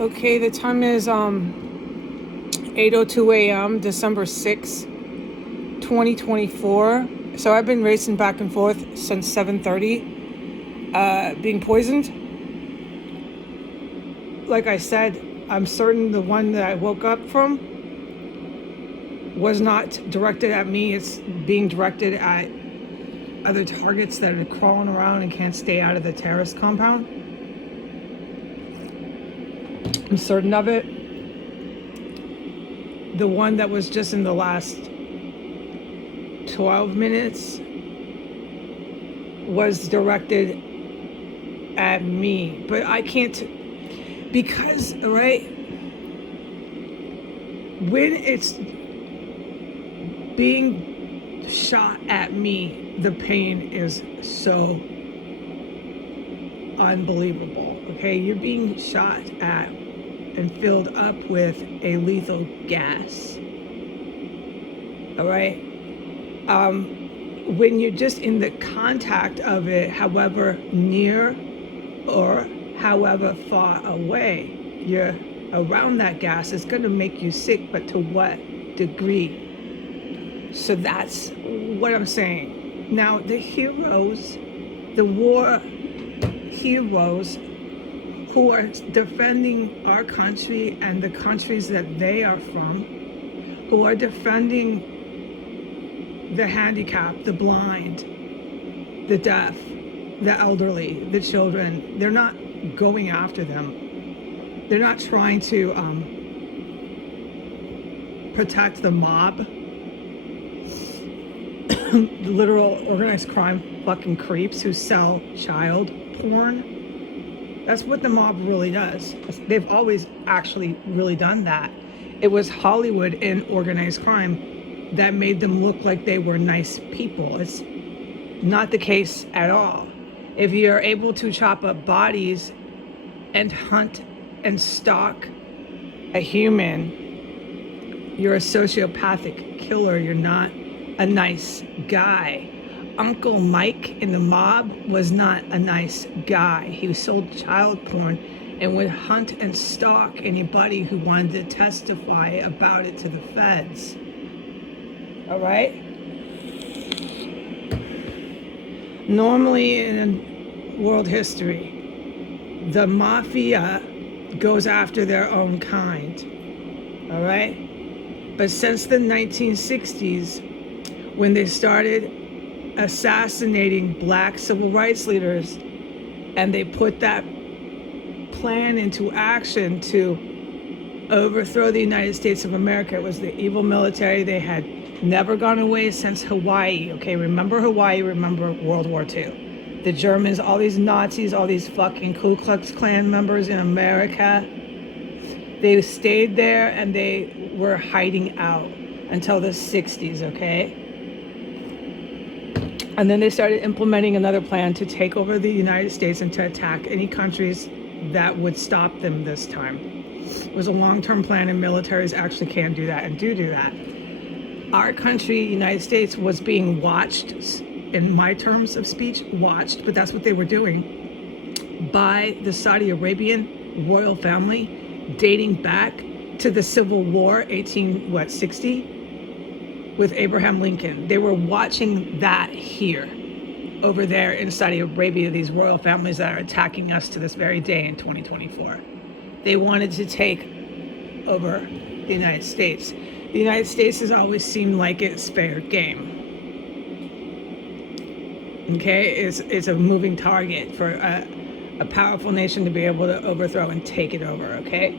Okay, the time is 8:02 a.m. December 6th, 2024. So I've been racing back and forth since 7:30, being poisoned. Like I said, I'm certain the one that I woke up from was not directed at me. It's being directed at other targets that are crawling around and can't stay out of the terrorist compound. I'm certain of it. The one that was just in the last 12 minutes was directed at me, but I can't, because, right, when it's being shot at me, the pain is so unbelievable. Okay, you're being shot at and filled up with a lethal gas. All right. When you're just in the contact of it, however near or however far away you're around that gas, it's going to make you sick, but to what degree? So that's what I'm saying. Now, the heroes, the war heroes who are defending our country and the countries that they are from, who are defending the handicapped, the blind, the deaf, the elderly, the children, they're not going after them. They're not trying to protect the mob. Literal organized crime fucking creeps who sell child porn. That's what the mob really does. They've always actually really done that. It was Hollywood and organized crime that made them look like they were nice people. It's not the case at all. If you're able to chop up bodies and hunt and stalk a human, you're a sociopathic killer. You're not a nice guy. Uncle Mike in the mob was not a nice guy. He sold child porn and would hunt and stalk anybody who wanted to testify about it to the feds. All right? Normally in world history, the mafia goes after their own kind. All right? But since the 1960s, when they started assassinating black civil rights leaders, and they put that plan into action to overthrow the United States of America. It was the evil military. They had never gone away since Hawaii. Okay, remember Hawaii, remember World War II. The Germans, all these Nazis, all these fucking Ku Klux Klan members in America, they stayed there and they were hiding out until the 60s, okay? And then they started implementing another plan to take over the United States and to attack any countries that would stop them this time. It was a long-term plan, and militaries actually can do that and do that. Our country, United States, was being watched, in my terms of speech, watched, but that's what they were doing, by the Saudi Arabian royal family, dating back to the Civil War, 1860, with Abraham Lincoln. They were watching that here, over there in Saudi Arabia, these royal families that are attacking us to this very day in 2024. They wanted to take over the United States. The United States has always seemed like it's fair game. Okay, it's a moving target for a powerful nation to be able to overthrow and take it over, okay?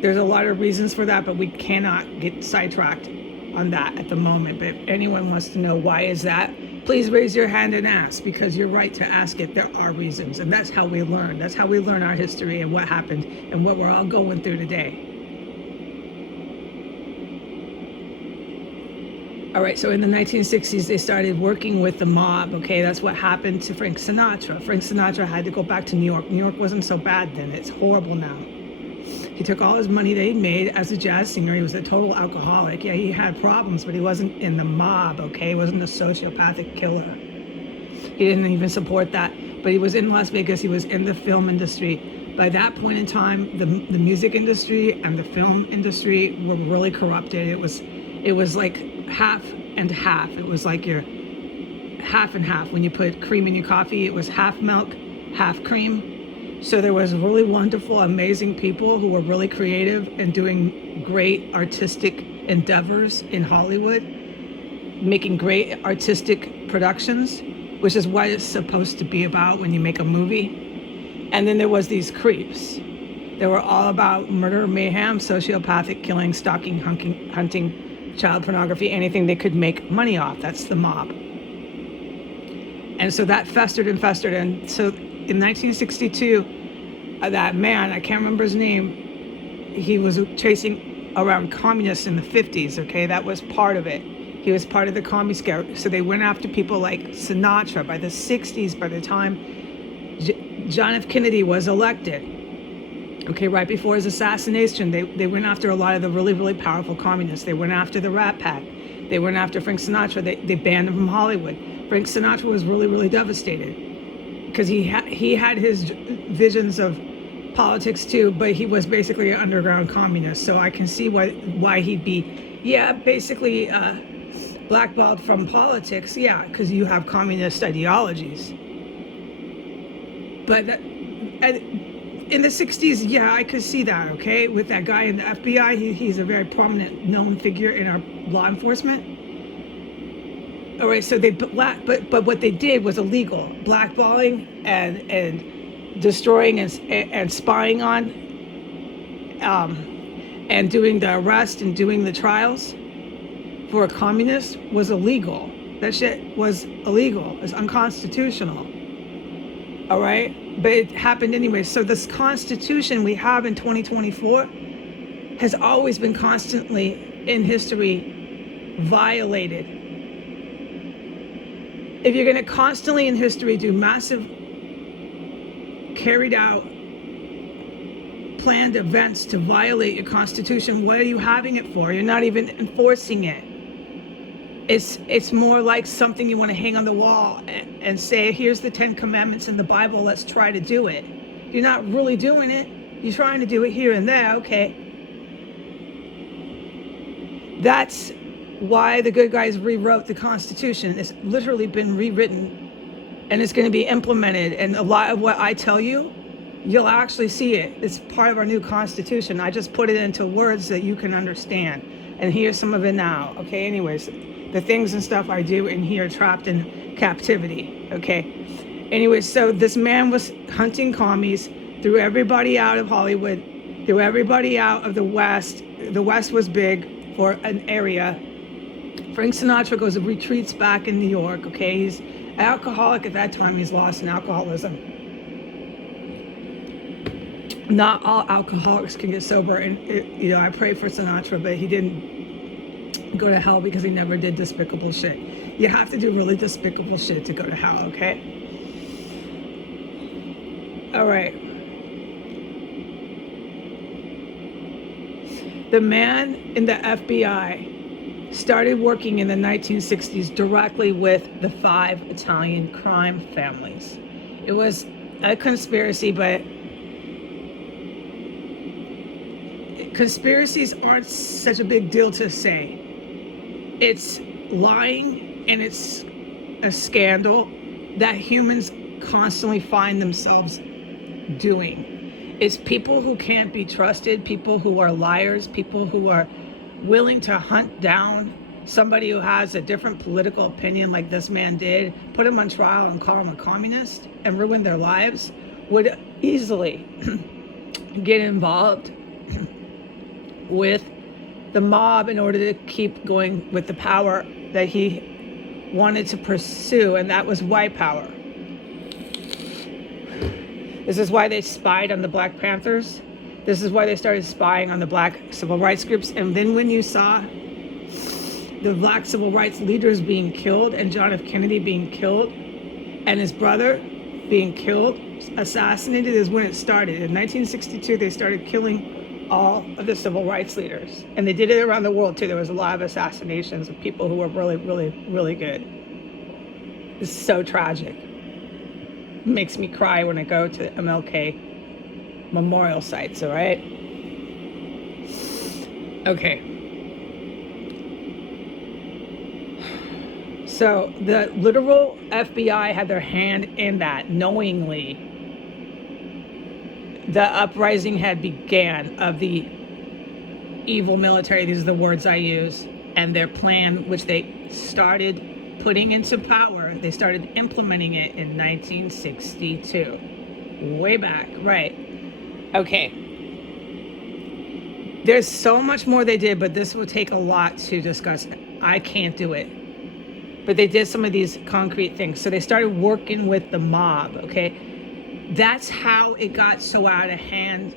There's a lot of reasons for that, but we cannot get sidetracked on that at the moment. But if anyone wants to know why is that, please raise your hand and ask, because you're right to ask it. There are reasons, and that's how we learn. That's how we learn our history and what happened and what we're all going through today. All right, so in the 1960s, they started working with the mob, okay? That's what happened to Frank Sinatra. Frank Sinatra had to go back to New York. New York wasn't so bad then. It's horrible now. He took all his money that he made as a jazz singer. He was a total alcoholic. Yeah, he had problems, but he wasn't in the mob, okay? He wasn't a sociopathic killer. He didn't even support that. But he was in Las Vegas. He was in the film industry. By that point in time, the music industry and the film industry were really corrupted. It was like half and half. It was like your half and half. When you put cream in your coffee, it was half milk, half cream. So there was really wonderful, amazing people who were really creative and doing great artistic endeavors in Hollywood, making great artistic productions, which is what it's supposed to be about when you make a movie. And then there was these creeps. They were all about murder, mayhem, sociopathic killing, stalking, hunting, child pornography, anything they could make money off. That's the mob. And so that festered and festered. And so in 1962, that man, I can't remember his name, he was chasing around communists in the 50s, okay? That was part of it. He was part of the commie scare. So they went after people like Sinatra. By the 60s, by the time John F. Kennedy was elected, okay, right before his assassination, they went after a lot of the really, really powerful communists. They went after the Rat Pack. They went after Frank Sinatra. They banned him from Hollywood. Frank Sinatra was really, really devastated because he had his visions of politics too, but he was basically an underground communist. So I can see why he'd be, basically blackballed from politics, because you have communist ideologies. But in the 60s, I could see that, okay? With that guy in the FBI, he's a very prominent, known figure in our law enforcement. All right, so but what they did was illegal. Blackballing and destroying and spying on and doing the arrest and doing the trials for a communist was illegal. That shit was illegal. It's unconstitutional. All right, but it happened anyway. So this Constitution we have in 2024 has always been constantly in history violated. If you're going to constantly in history do massive carried out planned events to violate your Constitution, what are you having it for? You're not even enforcing it. It's more like something you want to hang on the wall and say, here's the 10 commandments in the Bible, let's try to do it. You're not really doing it. You're trying to do it here and there, okay. That's why the good guys rewrote the Constitution. It's literally been rewritten and it's going to be implemented. And a lot of what I tell you, you'll actually see it. It's part of our new Constitution. I just put it into words that you can understand. And here's some of it now, okay. Anyways, the things and stuff I do in here trapped in captivity, okay? Anyway, so this man was hunting commies, threw everybody out of Hollywood, threw everybody out of the West. The West was big for an area. Frank Sinatra goes and retreats back in New York, okay? He's an alcoholic at that time. He's lost in alcoholism. Not all alcoholics can get sober, and I pray for Sinatra, but he didn't go to hell because he never did despicable shit. You have to do really despicable shit to go to hell, okay? All right. The man in the FBI started working in the 1960s directly with the 5 Italian crime families. It was a conspiracy, but conspiracies aren't such a big deal to say. It's lying and it's a scandal that humans constantly find themselves doing. It's people who can't be trusted, people who are liars, people who are willing to hunt down somebody who has a different political opinion like this man did, put him on trial and call him a communist and ruin their lives, would easily get involved with the mob in order to keep going with the power that he wanted to pursue, and that was white power. This is why they spied on the Black Panthers. This is why they started spying on the black civil rights groups. And then when you saw the black civil rights leaders being killed and John F. Kennedy being killed and his brother being killed, assassinated, is when it started. In 1962, they started killing all of the civil rights leaders. And they did it around the world too. There was a lot of assassinations of people who were really, really, really good. It's so tragic. It makes me cry when I go to MLK memorial sites, all right? Okay. So the literal FBI had their hand in that knowingly. The uprising had began of the evil military, these are the words I use, and their plan, which they started putting into power, they started implementing it in 1962. Way back, right. Okay. There's so much more they did, but this will take a lot to discuss. I can't do it. But they did some of these concrete things. So they started working with the mob, okay? That's how it got so out of hand,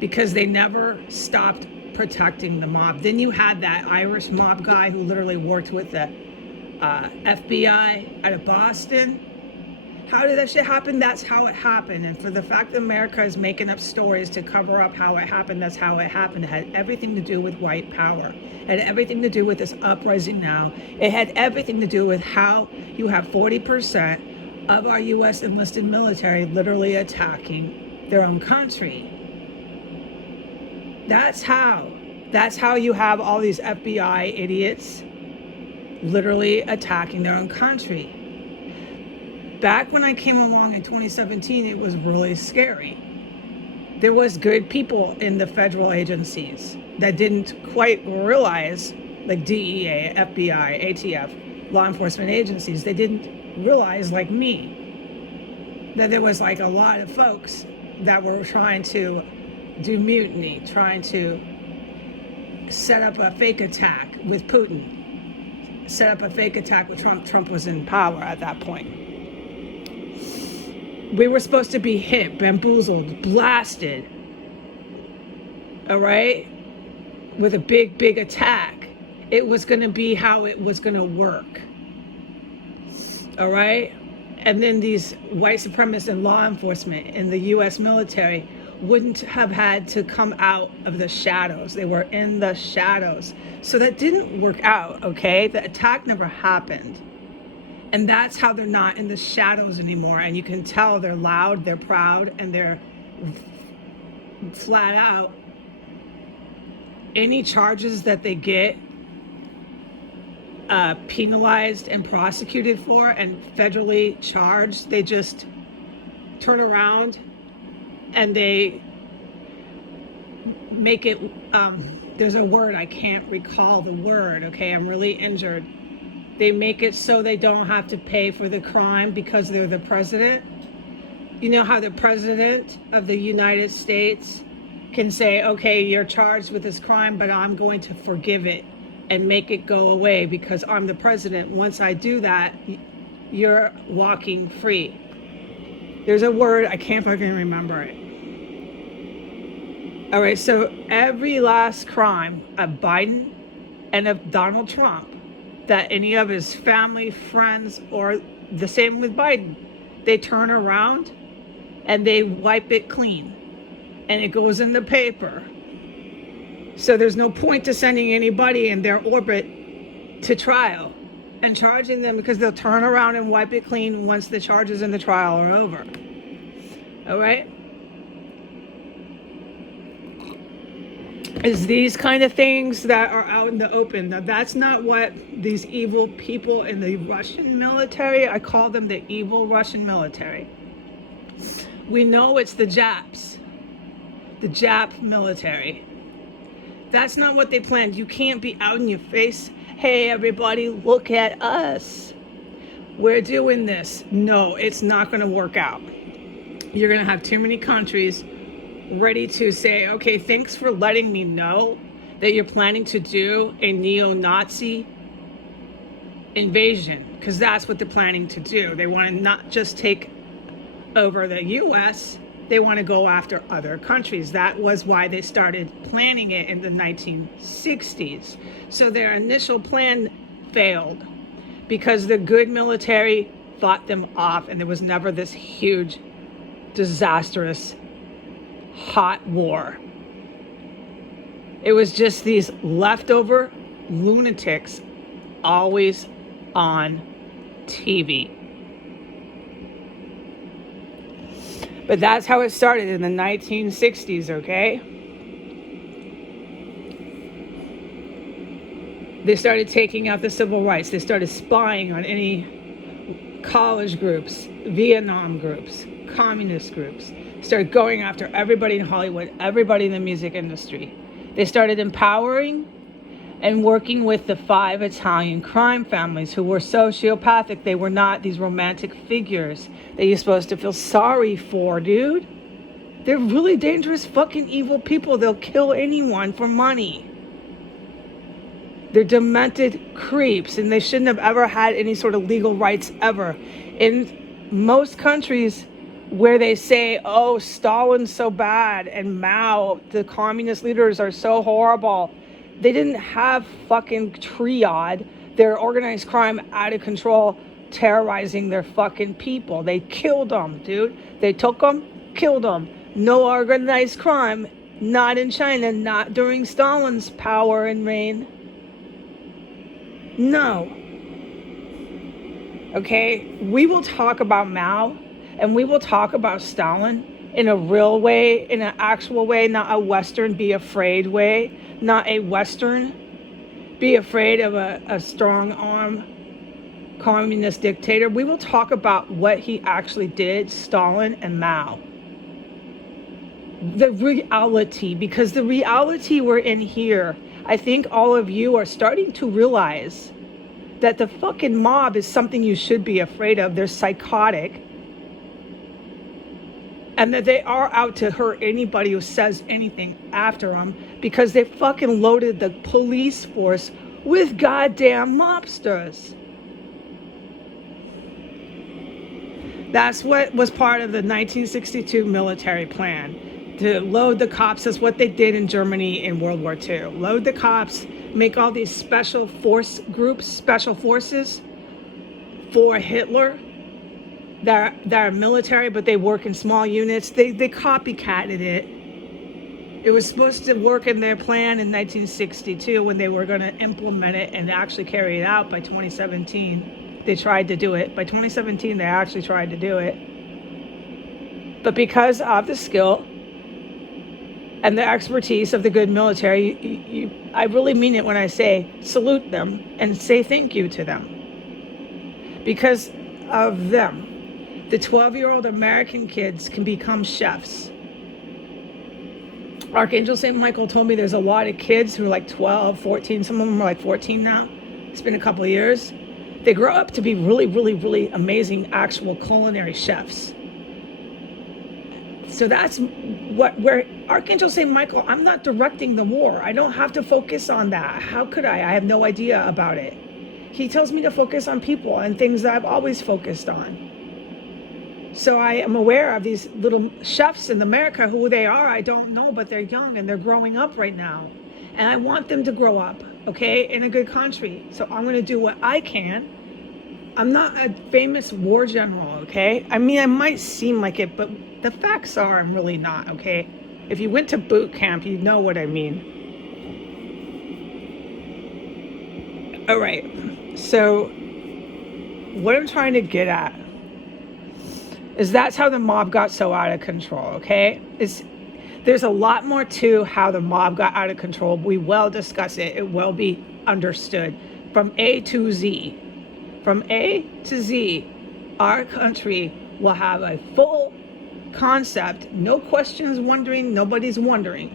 because they never stopped protecting the mob. Then you had that Irish mob guy who literally worked with the FBI out of Boston. How did that shit happen? That's how it happened. And for the fact that America is making up stories to cover up how it happened, that's how it happened. It had everything to do with white power. It had everything to do with this uprising now. It had everything to do with how you have 40% of our U.S. enlisted military literally attacking their own country. That's how you have all these FBI idiots literally attacking their own country. Back when I came along in 2017, it was really scary. There was good people in the federal agencies that didn't quite realize, like DEA, FBI, ATF, law enforcement agencies, they didn't realize, like me, that there was like a lot of folks that were trying to do mutiny, trying to set up a fake attack with Putin, set up a fake attack with Trump. Trump was in power at that point. We were supposed to be hit, bamboozled, blasted, all right, with a big, big attack. It was going to be how it was going to work, all right? And then these white supremacists in law enforcement in the U.S. military wouldn't have had to come out of the shadows. They were in the shadows. So that didn't work out, okay? The attack never happened. And that's how they're not in the shadows anymore. And you can tell they're loud, they're proud, and they're flat out. Any charges that they get penalized and prosecuted for and federally charged, they just turn around and they make it, there's a word, I can't recall the word, okay? I'm really injured. They make it so they don't have to pay for the crime because they're the president. You know how the president of the United States can say, okay, you're charged with this crime, but I'm going to forgive it and make it go away because I'm the president. Once I do that, you're walking free. There's a word, I can't fucking remember it. All right, so every last crime of Biden and of Donald Trump that any of his family, friends, or the same with Biden, they turn around and they wipe it clean and it goes in the paper. So there's no point to sending anybody in their orbit to trial and charging them because they'll turn around and wipe it clean once the charges in the trial are over. All right? Is these kind of things that are out in the open. Now, that's not what these evil people in the Russian military, I call them the evil Russian military. We know it's the Japs, the Jap military. That's not what they planned. You can't be out in your face. Hey, everybody, look at us. We're doing this. No, it's not going to work out. You're going to have too many countries ready to say, okay, thanks for letting me know that you're planning to do a neo-Nazi invasion, because that's what they're planning to do. They want to not just take over the U.S., they want to go after other countries. That was why they started planning it in the 1960s. So their initial plan failed because the good military fought them off, and there was never this huge, disastrous hot war. It was just these leftover lunatics always on TV. But that's how it started in the 1960s, okay? They started taking out the civil rights. They started spying on any college groups, Vietnam groups, communist groups. They started going after everybody in Hollywood, everybody in the music industry. They started empowering and working with the 5 Italian crime families who were sociopathic. They were not these romantic figures that you're supposed to feel sorry for, dude. They're really dangerous, fucking evil people. They'll kill anyone for money. They're demented creeps, and they shouldn't have ever had any sort of legal rights ever. In most countries where they say, oh, Stalin's so bad, and Mao, the communist leaders are so horrible, they didn't have fucking triad, their organized crime out of control, terrorizing their fucking people. They killed them, dude. They took them, killed them. No organized crime, not in China, not during Stalin's power and reign. No. Okay, we will talk about Mao and we will talk about Stalin in a real way, in an actual way, not a Western be afraid way, not a Western be afraid of a strong arm communist dictator. We will talk about what he actually did, Stalin and Mao. The reality, because the reality we're in here, I think all of you are starting to realize that the fucking mob is something you should be afraid of. They're psychotic. And that they are out to hurt anybody who says anything after them, because they fucking loaded the police force with goddamn mobsters. That's what was part of the 1962 military plan. To load the cops. That's what they did in Germany in World War II. Load the cops, make all these special force groups, special forces for Hitler that are military, but they work in small units. They copycatted it. It was supposed to work in their plan in 1962 when they were going to implement it and actually carry it out by 2017. They tried to do it. By 2017, they actually tried to do it. But because of the skill and the expertise of the good military, I really mean it when I say salute them and say thank you to them. Because of them, the 12-year-old American kids can become chefs. Archangel St. Michael told me there's a lot of kids who are like 12, 14, some of them are like 14 now. It's been a couple of years. They grow up to be really, really, really amazing actual culinary chefs. So that's where Archangel St. Michael, I'm not directing the war. I don't have to focus on that. How could I? I have no idea about it. He tells me to focus on people and things that I've always focused on. So I am aware of these little chefs in America. Who they are, I don't know, but they're young and they're growing up right now. And I want them to grow up, okay, in a good country. So I'm going to do what I can. I'm not a famous war general, okay? I mean, I might seem like it, but the facts are I'm really not, okay? If you went to boot camp, you know what I mean. All right, so what I'm trying to get at is that's how the mob got so out of control, okay? There's a lot more to how the mob got out of control. We will discuss it. It will be understood from A to Z. From A to Z, our country will have a full concept, no questions wondering, nobody's wondering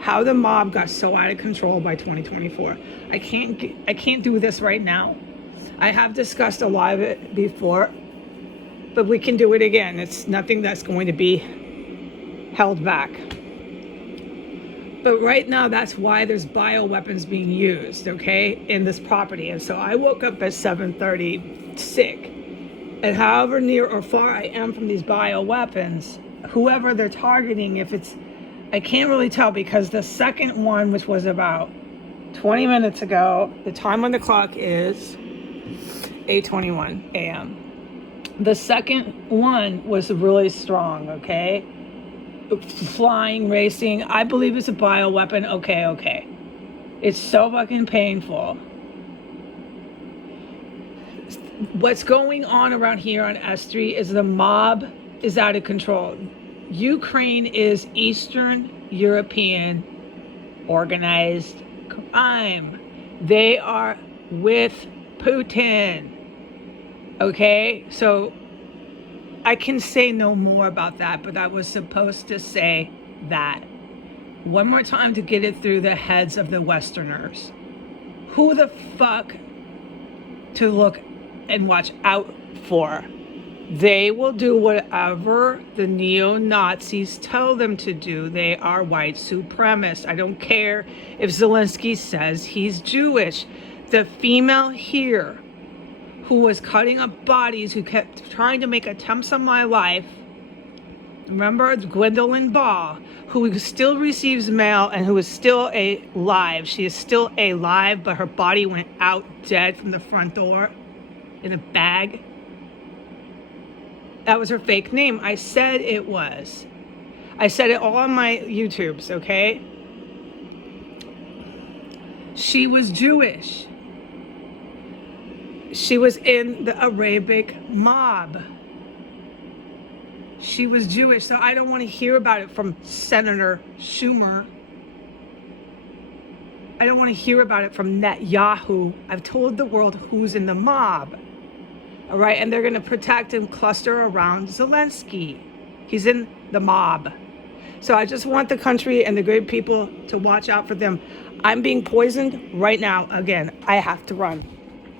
how the mob got so out of control by 2024. I can't do this right now. I have discussed a lot of it before, but we can do it again. It's nothing that's going to be held back. But right now, that's why there's bioweapons being used, okay, in this property. And so I woke up at 7:30 sick. And however near or far I am from these bioweapons, whoever they're targeting, I can't really tell, because the second one, which was about 20 minutes ago, the time on the clock is 8:21 a.m. The second one was really strong, okay? Flying, racing. I believe it's a bioweapon. Okay. It's so fucking painful. What's going on around here on S3 is the mob is out of control. Ukraine is Eastern European organized crime. They are with Putin. Okay, so I can say no more about that, but I was supposed to say that one more time to get it through the heads of the Westerners. Who the fuck to look and watch out for? They will do whatever the neo-Nazis tell them to do. They are white supremacists. I don't care if Zelensky says he's Jewish. The female here who was cutting up bodies, who kept trying to make attempts on my life, remember Gwendolyn Ball, who still receives mail and who is still alive. She is still alive, but her body went out dead from the front door in a bag. That was her fake name. I said it was. I said it all on my YouTubes, okay? She was Jewish. She was in the Arabic mob. She was Jewish, so I don't want to hear about it from Senator Schumer. I don't want to hear about it from Netanyahu. I've told the world who's in the mob. All right, and they're going to protect and cluster around Zelensky. He's in the mob. So I just want the country and the great people to watch out for them. I'm being poisoned right now. Again, I have to run.